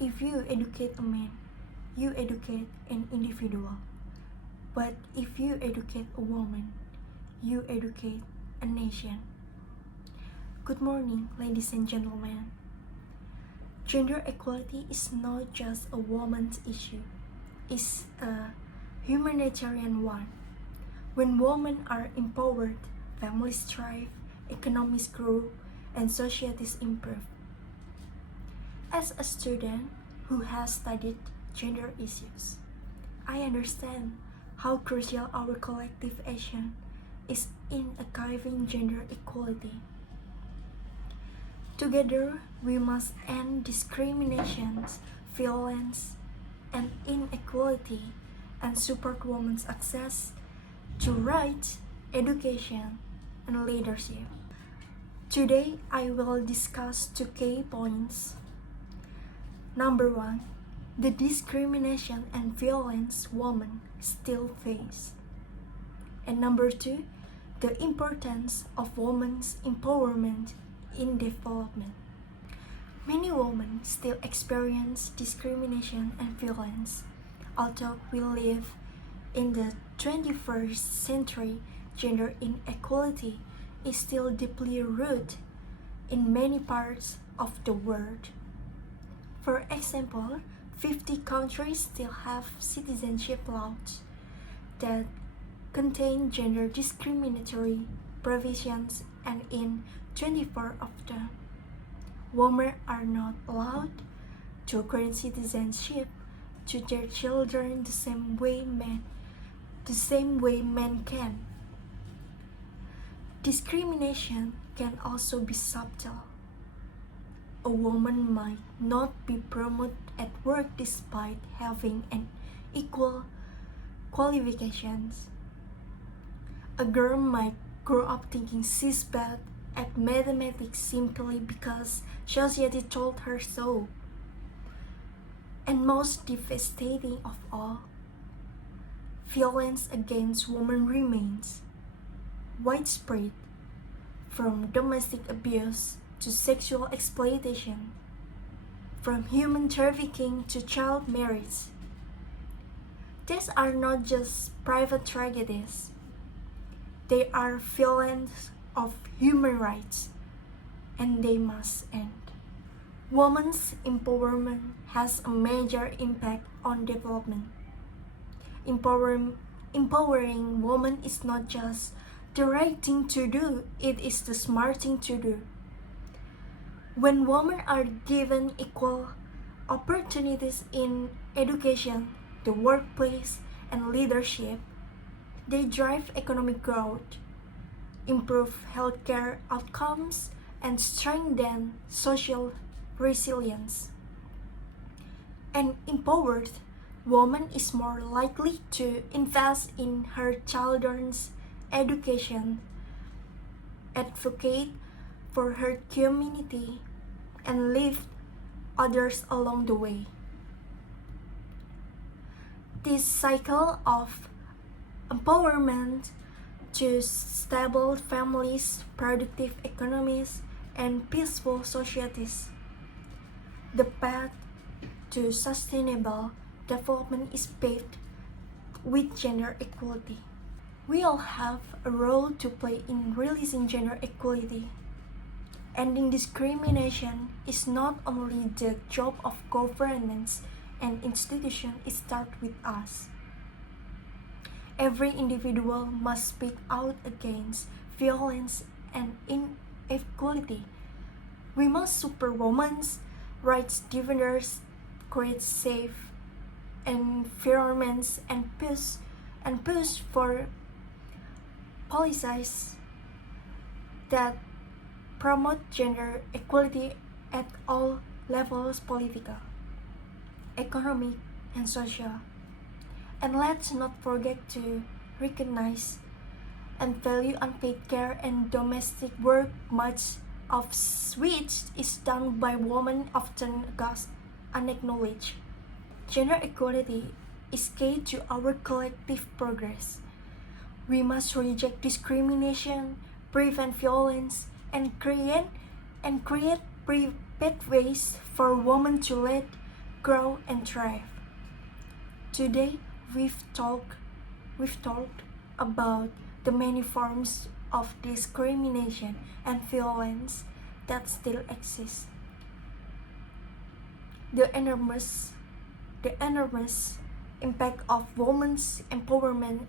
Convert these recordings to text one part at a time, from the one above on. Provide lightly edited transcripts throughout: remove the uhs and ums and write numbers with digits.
If you educate a man, you educate an individual. But if you educate a woman, you educate a nation. Good morning, ladies and gentlemen. Gender equality is not just a woman's issue, it's a humanitarian one. When women are empowered, families thrive, economies grow, and societies improve. As a student who has studied gender issues, I understand how crucial our collective action is in achieving gender equality. Together, we must end discriminations, violence, and inequality and support women's access to rights, education, and leadership. Today, I will discuss two key points. Number one, the discrimination and violence women still face. And number two, the importance of women's empowerment in development. Many women still experience discrimination and violence. Although we live in the 21st century, gender inequality is still deeply rooted in many parts of the world. For example, 50 countries still have citizenship laws that contain gender discriminatory provisions, and in 24 of them, women are not allowed to grant citizenship to their children the same way men can. Discrimination can also be subtle. A woman might not be promoted at work despite having an equal qualifications. A girl might grow up thinking she's bad at mathematics simply because society told her so. And most devastating of all, violence against women remains widespread, from domestic abuse to sexual exploitation, from human trafficking to child marriage. These are not just private tragedies, they are violations of human rights, and they must end. Women's empowerment has a major impact on development. Empowering women is not just the right thing to do, it is the smart thing to do. When women are given equal opportunities in education, the workplace, and leadership, they drive economic growth, improve healthcare outcomes, and strengthen social resilience. An empowered woman is more likely to invest in her children's education, advocate for her community, and lift others along the way. This cycle of empowerment to stable families, productive economies, and peaceful societies. The path to sustainable development is paved with gender equality. We all have a role to play in realizing gender equality. Ending discrimination is not only the job of governments and institutions, it starts with us. Every individual must speak out against violence and inequality. We must support women's rights defenders, create safe environments, and push for policies that promote gender equality at all levels: political, economic, and social. And let's not forget to recognize and value unpaid care and domestic work, much of which is done by women, often goes unacknowledged. Gender equality is key to our collective progress. We must reject discrimination, prevent violence, and create pathways for women to lead, grow and thrive. Today we've talked about the many forms of discrimination and violence that still exist. The enormous impact of women's empowerment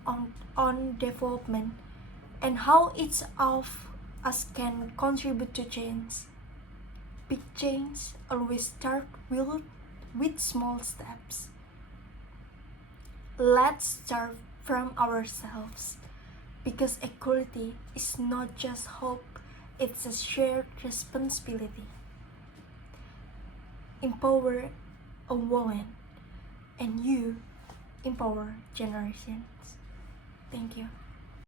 on development, and how each of us can contribute to change. Big change always starts with small steps. Let's start from ourselves, because equality is not just hope, it's a shared responsibility. Empower a woman, and you empower generations. Thank you.